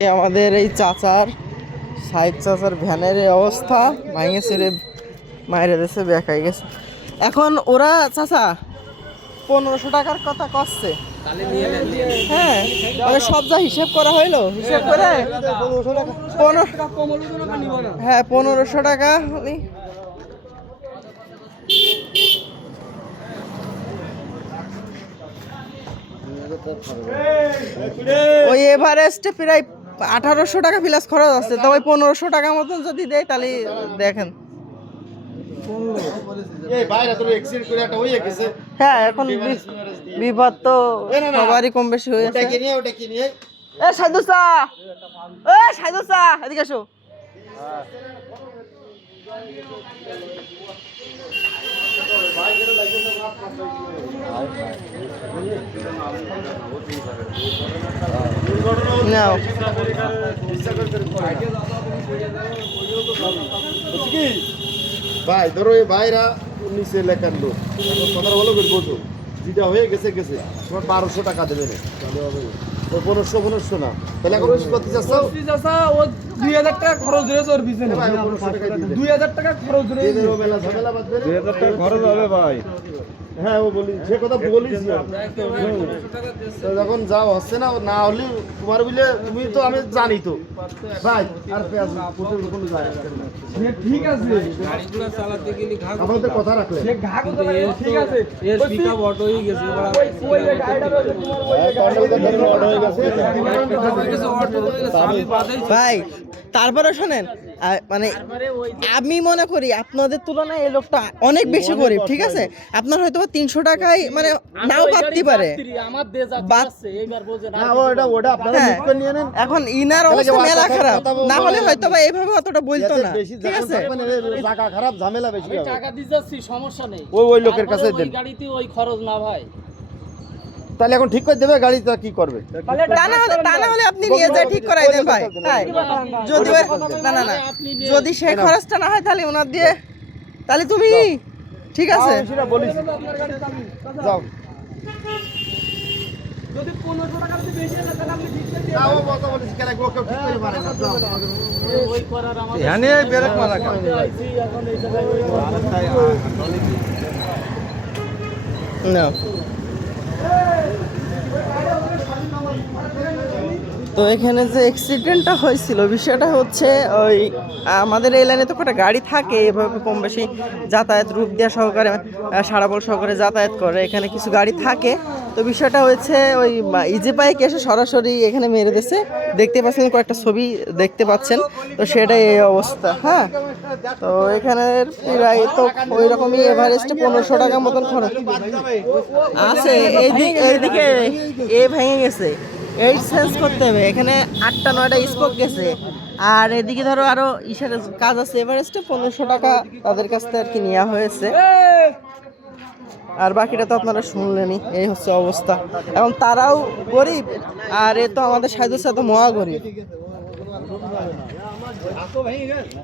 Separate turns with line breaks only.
আমাদের এই চাচার সাইড চাচার ভ্যানের অবস্থা ভাঙে ছেড়ে মাইরে দিয়েছে বেকাই গেছে। এখন ওরা, চাচা, পনেরোশো টাকার কথা কচ্ছে। হ্যাঁ মানে সব যা হিসেব করা হইল, হিসেব করে হ্যাঁ পনেরোশো টাকা ওই এভারেস্টে প্রায় আঠারোশো টাকা প্লাস খরচ আছে। তবে পনেরোশো টাকা মতন যদি দেয় তাহলে দেখেন।
হয়ে
হ্যাঁ এখন বিপদ তো সবারই কম বেশি
ওটা কিনে
এ সাইদু চা এ সাইদু চা এদিকে নাও
কি? ভাই ধরো এই ভাইরা নিচে লেখার লোক। ভালো করে বোঝো। যেটা হয়ে গেছে গেছে। তোমার বারোশো টাকা দেবে না। পনেরোশো পনেরোশো না। তাহলে এখন করতে চাচ্ছ
ও দুই হাজার টাকা খরচ হয়েছে ওর পিছনে।
দেবে।
দুই হাজার টাকা খরচ হয়েছে
ঝামেলা বাঁধবে না।
খরচ হবে ভাই।
হ্যাঁ ও বলি সে কথা বলিস যখন যাও হচ্ছে না না হলে তোমার বলে তুমি তো আমি জানি তো। ভাই আর পেঁয়াজ কোনো যায়
ঠিক আছে।
আমাদের কথা রাখলে।
ঠিক আছে।
এর পিকআপ অটো হয়ে গেছে
ওই গাড়িটা রয়েছে তোমার ওই
ভাই তারপরে শোনেন মানে আমি মনে করি আপনাদের তুলনায় এই লোকটা অনেক বেশি গরিব ঠিক আছে? আপনার হয়তো তিনশো টাকায় মানে নাও পারতে পারে। হ্যাঁ।
মুখ করে নিয়ে নেন।
এখন ইনার অবস্থা মেলা খারাপ না হলে হয়তো বা এইভাবে অতটা বলতো না ঠিক আছে?
জায়গা খারাপ ঝামেলা বেশি
টাকা দিয়ে যাচ্ছি সমস্যা নেই।
ওই ওই লোকের কাছে দেন।
ওই গাড়িতে ওই খরচ না ভাই
তাহলে এখন ঠিক করে দেবে গাড়িটা কি করবে?
তা না তা না হলে আপনি নিয়ে যায় ঠিক করাই দেন ভাই। হ্যাঁ যদি ওই- না না না। যদি সেই খরচটা না হয় তাহলে ওনার দিয়ে তাহলে তুমি ঠিক আছে।
সেটা বলিস। যাও।
যদি পনেরোশো টাকা বেশি তাহলে আপনি ঠিক করে দিয়ে-
কথা বলিস কেন ও ঠিক করে পারে না?
ওই করার আমাদের
এখানে বেরেক মারা
এখন এই জায়গায়
না। তো এখানে যে অ্যাক্সিডেন্টটা হয়েছিল, বিষয়টা হচ্ছে ওই আমাদের এই লাইনে তো কটা গাড়ি থাকে, এভাবে কম বেশি যাতায়াত রূপ দেওয়া সহকারে সারাবল সহকারে যাতায়াত করে, এখানে কিছু গাড়ি থাকে। তো বিষয়টা হচ্ছে ওই ইজে বাইক এসে সরাসরি এখানে মেরে দিয়েছে। দেখতে পাচ্ছেন, কয়েকটা ছবি দেখতে পাচ্ছেন। তো সেটাই এই অবস্থা হ্যাঁ? তো এখানে প্রায় তো ওই রকমই এভারেস্টে পনেরোশো টাকা মতন খরচ। আছে এইদিকে এইদিকে এ ভেঙে গেছে। এই চেঞ্জ করতে হবে। এখানে আটটা, নয়টা স্পোক গেছে। আর এদিকে ধরো আরও ইসের কাজ আছে। এভারেস্টে পনেরোশো টাকা তাদের কাছ থেকে আর কি নেওয়া হয়েছে। আর বাকিটা তো আপনারা শুনলেনই, এই হচ্ছে অবস্থা। এখন তারাও গরিব, আর এ তো আমাদের সাইদুর সাথে মহা গরিব।